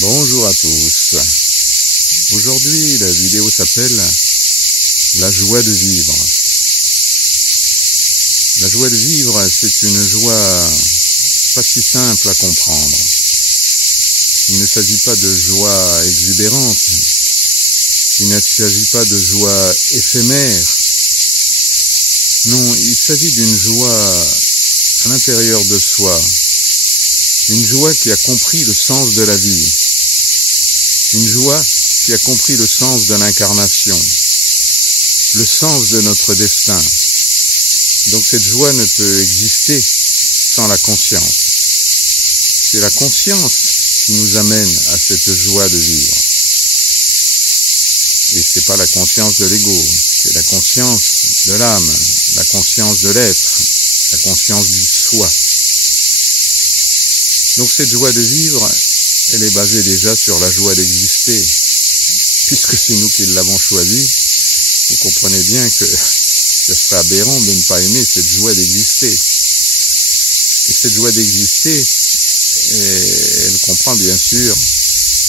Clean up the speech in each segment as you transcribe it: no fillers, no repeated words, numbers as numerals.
Bonjour à tous. Aujourd'hui, la vidéo s'appelle La joie de vivre. La joie de vivre, c'est une joie pas si simple à comprendre. Il ne s'agit pas de joie exubérante. Il ne s'agit pas de joie éphémère. Non, il s'agit d'une joie à l'intérieur de soi. Une joie qui a compris le sens de la vie. Une joie qui a compris le sens de l'incarnation. Le sens de notre destin. Donc cette joie ne peut exister sans la conscience. C'est la conscience qui nous amène à cette joie de vivre. Et c'est pas la conscience de l'ego, c'est la conscience de l'âme, la conscience de l'être, la conscience du soi. Donc cette joie de vivre, elle est basée déjà sur la joie d'exister. Puisque c'est nous qui l'avons choisie, vous comprenez bien que ce serait aberrant de ne pas aimer cette joie d'exister. Et cette joie d'exister, elle comprend bien sûr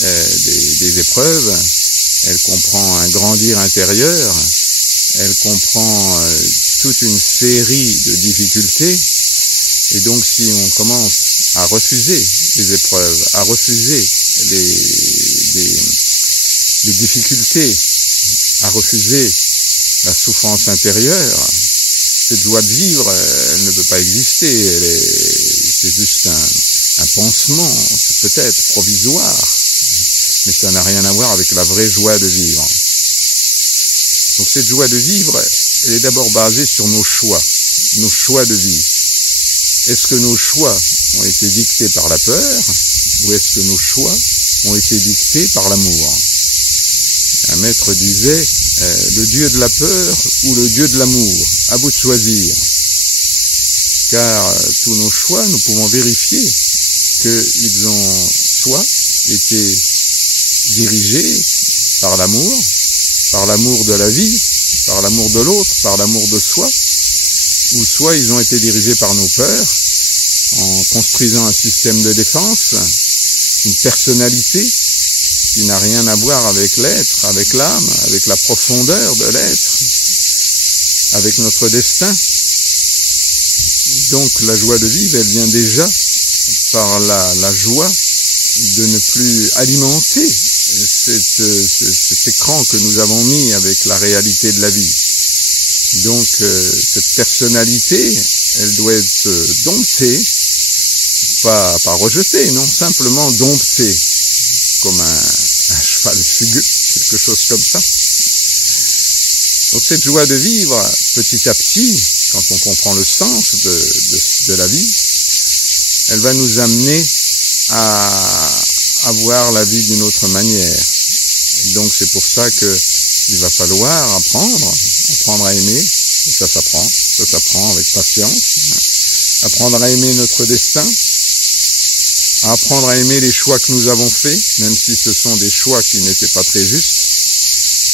des épreuves, elle comprend un grandir intérieur, elle comprend toute une série de difficultés. Et donc si on commence à refuser les épreuves, à refuser les difficultés, à refuser la souffrance intérieure, cette joie de vivre, elle ne peut pas exister. C'est juste un pansement, peut-être provisoire, mais ça n'a rien à voir avec la vraie joie de vivre. Donc cette joie de vivre, elle est d'abord basée sur nos choix de vie. Est-ce que nos choix ont été dictés par la peur, ou est-ce que nos choix ont été dictés par l'amour? Un maître disait, le dieu de la peur ou le dieu de l'amour, à vous de choisir. Car tous nos choix, nous pouvons vérifier qu'ils ont soit été dirigés par l'amour de la vie, par l'amour de l'autre, par l'amour de soi, ou soit ils ont été dirigés par nos peurs, en construisant un système de défense, une personnalité qui n'a rien à voir avec l'être, avec l'âme, avec la profondeur de l'être, avec notre destin. Donc la joie de vivre, elle vient déjà par la joie de ne plus alimenter cet écran que nous avons mis avec la réalité de la vie. Donc cette personnalité, elle doit être domptée, pas rejetée, non, simplement domptée, comme un cheval fugueux, quelque chose comme ça. Donc cette joie de vivre, petit à petit, quand on comprend le sens de la vie, elle va nous amener à voir la vie d'une autre manière. Donc c'est pour ça que il va falloir apprendre à aimer, et ça s'apprend avec patience, apprendre à aimer notre destin, à apprendre à aimer les choix que nous avons faits, même si ce sont des choix qui n'étaient pas très justes,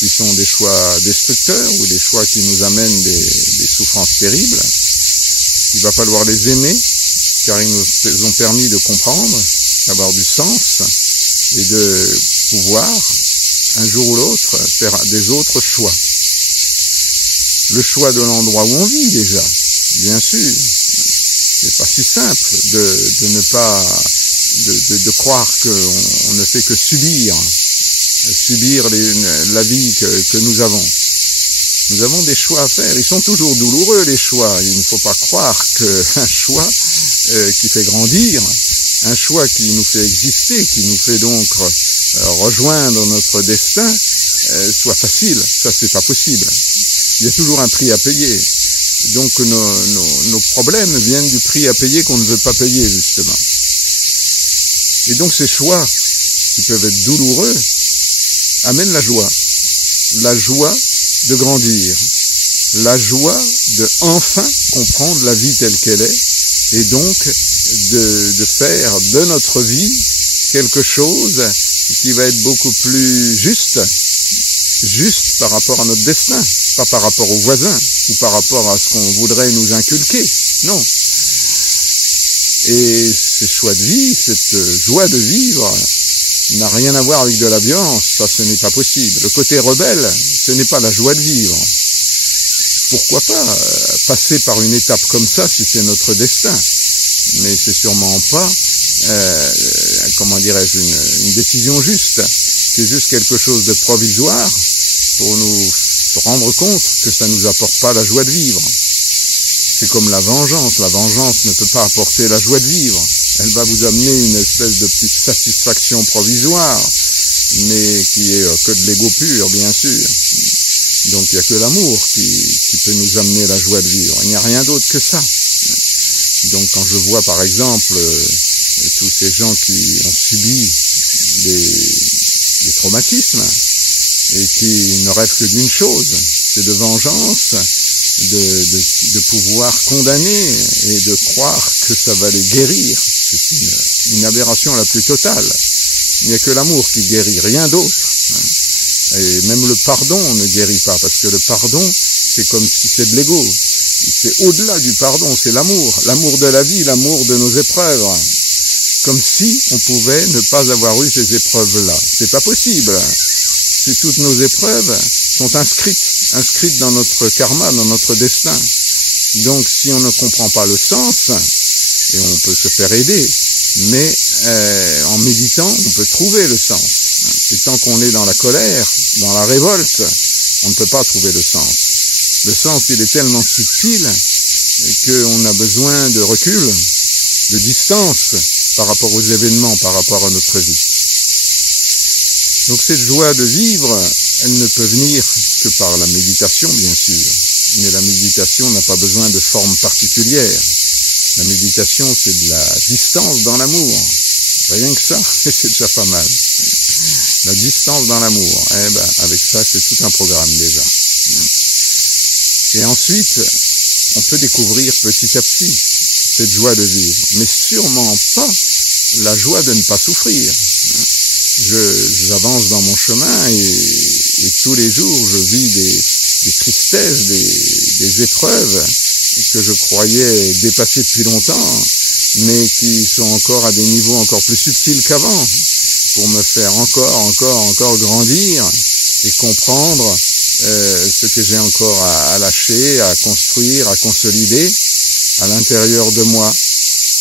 qui sont des choix destructeurs ou des choix qui nous amènent des souffrances terribles. Il va falloir les aimer, car ils nous ont permis de comprendre, d'avoir du sens et de pouvoir, un jour ou l'autre, faire des autres choix. Le choix de l'endroit où on vit déjà, bien sûr. C'est pas si simple de ne pas de croire qu'on ne fait que subir la vie que nous avons. Nous avons des choix à faire. Ils sont toujours douloureux, les choix. Il ne faut pas croire qu'un choix qui fait grandir, un choix qui nous fait exister, qui nous fait donc rejoindre notre destin, soit facile. Ça, c'est pas possible. Il y a toujours un prix à payer. Donc nos problèmes viennent du prix à payer qu'on ne veut pas payer, justement. Et donc ces choix, qui peuvent être douloureux, amènent la joie de grandir, la joie de enfin comprendre la vie telle qu'elle est, et donc de faire de notre vie quelque chose qui va être beaucoup plus juste par rapport à notre destin, pas par rapport aux voisins, ou par rapport à ce qu'on voudrait nous inculquer, non. Et ces choix de vie, cette joie de vivre, n'a rien à voir avec de la violence, ça ce n'est pas possible. Le côté rebelle, ce n'est pas la joie de vivre. Pourquoi pas passer par une étape comme ça si c'est notre destin, mais c'est sûrement pas, comment dirais-je, une décision juste. C'est juste quelque chose de provisoire pour nous rendre compte que ça nous apporte pas la joie de vivre. C'est comme la vengeance ne peut pas apporter la joie de vivre. Elle va vous amener une espèce de petite satisfaction provisoire, mais qui est que de l'ego pur, bien sûr. Donc il n'y a que l'amour qui peut nous amener la joie de vivre. Il n'y a rien d'autre que ça. Donc quand je vois par exemple tous ces gens qui ont subi des traumatismes et qui ne rêvent que d'une chose, c'est de vengeance, de pouvoir condamner et de croire que ça va les guérir. C'est une aberration la plus totale. Il n'y a que l'amour qui guérit, rien d'autre. Et même le pardon ne guérit pas, parce que le pardon, c'est comme si c'est de l'ego. C'est au-delà du pardon, c'est l'amour. L'amour de la vie, l'amour de nos épreuves. Comme si on pouvait ne pas avoir eu ces épreuves-là. C'est pas possible. C'est toutes nos épreuves sont inscrites dans notre karma, dans notre destin. Donc si on ne comprend pas le sens, et on peut se faire aider, mais en méditant, on peut trouver le sens. Et tant qu'on est dans la colère, dans la révolte, on ne peut pas trouver le sens. Le sens, il est tellement subtil qu'on a besoin de recul, de distance par rapport aux événements, par rapport à notre vie. Donc cette joie de vivre, elle ne peut venir que par la méditation, bien sûr. Mais la méditation n'a pas besoin de forme particulière. La méditation, c'est de la distance dans l'amour. Rien que ça, c'est déjà pas mal. La distance dans l'amour, avec ça, c'est tout un programme déjà. Et ensuite, on peut découvrir petit à petit cette joie de vivre, mais sûrement pas la joie de ne pas souffrir. J'avance dans mon chemin et tous les jours, je vis des tristesses, des épreuves que je croyais dépasser depuis longtemps, mais qui sont encore à des niveaux encore plus subtils qu'avant, pour me faire encore grandir et comprendre ce que j'ai encore à lâcher, à construire, à consolider à l'intérieur de moi,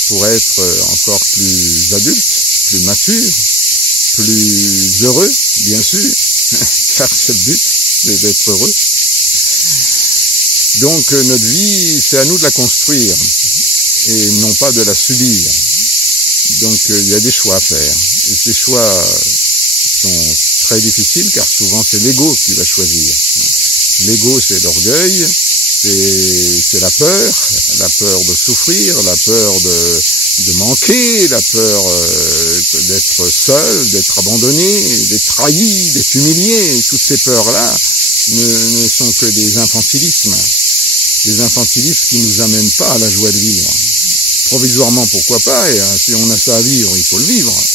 pour être encore plus adulte, plus mature, plus heureux, bien sûr, car c'est le but, c'est d'être heureux. Donc notre vie, c'est à nous de la construire, et non pas de la subir. Donc il y a des choix à faire. Et ces choix sont très difficiles, car souvent c'est l'ego qui va choisir. L'ego, c'est l'orgueil, c'est la peur de souffrir, la peur de manquer, la peur d'être seul, d'être abandonné, d'être trahi, d'être humilié. Toutes ces peurs-là ne sont que des infantilismes qui nous amènent pas à la joie de vivre. Provisoirement, pourquoi pas, et si on a ça à vivre, il faut le vivre.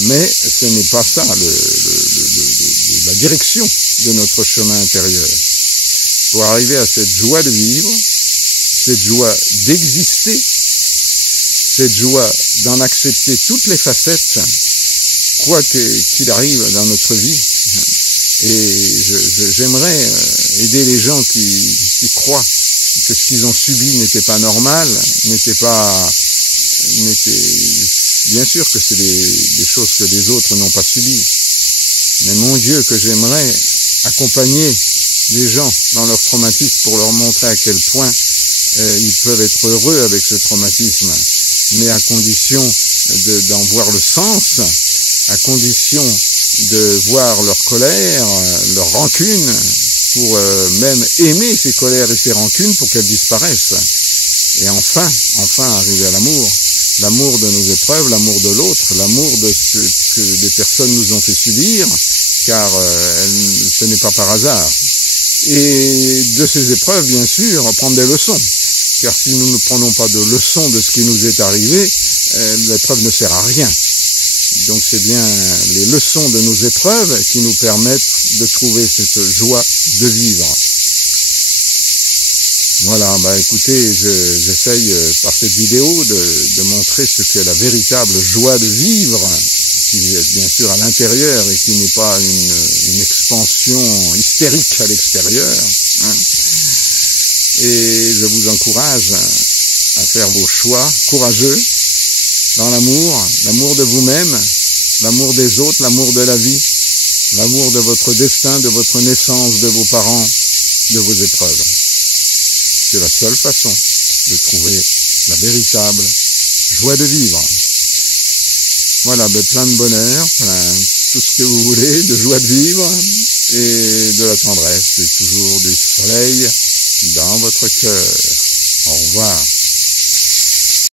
Mais ce n'est pas ça la direction de notre chemin intérieur. Pour arriver à cette joie de vivre, cette joie d'exister, cette joie d'en accepter toutes les facettes, quoi qu'il arrive dans notre vie. Et j'aimerais aider les gens qui croient que ce qu'ils ont subi n'était pas normal, bien sûr que c'est des choses que les autres n'ont pas subies. Mais mon Dieu, que j'aimerais accompagner les gens dans leur traumatisme pour leur montrer à quel point ils peuvent être heureux avec ce traumatisme, mais à condition d'en voir le sens, à condition de voir leur colère, leur rancune, pour même aimer ces colères et ces rancunes pour qu'elles disparaissent. Et enfin arriver à l'amour de nos épreuves, l'amour de l'autre, l'amour de ce que les personnes nous ont fait subir, car ce n'est pas par hasard. Et de ces épreuves, bien sûr, prendre des leçons. Car si nous ne prenons pas de leçons de ce qui nous est arrivé, l'épreuve ne sert à rien. Donc c'est bien les leçons de nos épreuves qui nous permettent de trouver cette joie de vivre. Voilà, écoutez, j'essaye par cette vidéo de montrer ce qu'est la véritable joie de vivre, qui bien sûr à l'intérieur et qui n'est pas une expansion hystérique à l'extérieur. Hein. Et je vous encourage à faire vos choix courageux dans l'amour de vous-même, l'amour des autres, l'amour de la vie, l'amour de votre destin, de votre naissance, de vos parents, de vos épreuves. C'est la seule façon de trouver la véritable joie de vivre. Voilà, plein de bonheur, tout ce que vous voulez, de joie de vivre et de la tendresse et toujours du soleil dans votre cœur. Au revoir.